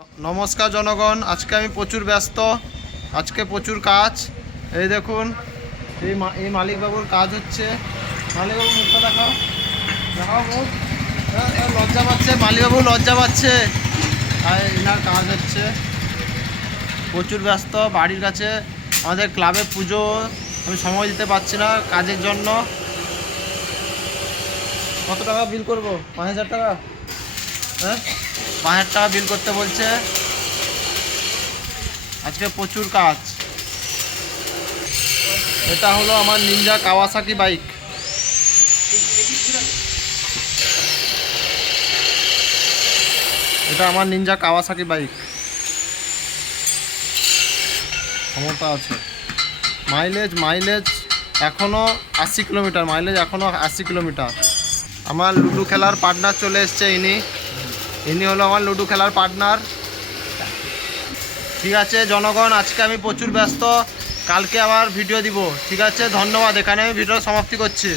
नमस्कार जनगण आज के आमी प्रचुर व्यस्त आज के प्रचुर काज এই দেখুন এই মালিক বাবুর কাজ হচ্ছে। মালিক বাবু মুখটা দেখাও দেখাও মুখ। লজ্জা পাচ্ছে মালিক বাবু লজ্জা পাচ্ছে। আর এনার কাজ হচ্ছে প্রচুর ব্যস্ত। বাড়ির কাছে আমাদের ক্লাবে পুজো, আমি সময় দিতে পারছি না কাজের জন্য। কত টাকা বিল করবো? 5000 টাকা। হ্যাঁ 5000 টাকা বিল করতে বলছে। আজকে প্রচুর কাজ। এটা হলো আমার নিনজা কাওয়াসাকি বাইক। এটা আমার নিনজা কাওয়াসাকি বাইক। ক্ষমতা আছে। মাইলেজ এখনও 80 কিলোমিটার। মাইলেজ এখনও 80 কিলোমিটার। আমার লুডো খেলার পার্টনার চলে এসছে। ইনি হলো আমার লুডো খেলার পার্টনার। ঠিক আছে জনগণ, আজকে আমি প্রচুর ব্যস্ত, কালকে আবার ভিডিও দিব। ঠিক আছে, ধন্যবাদ। এখানে আমি ভিডিও সমাপ্তি করছি।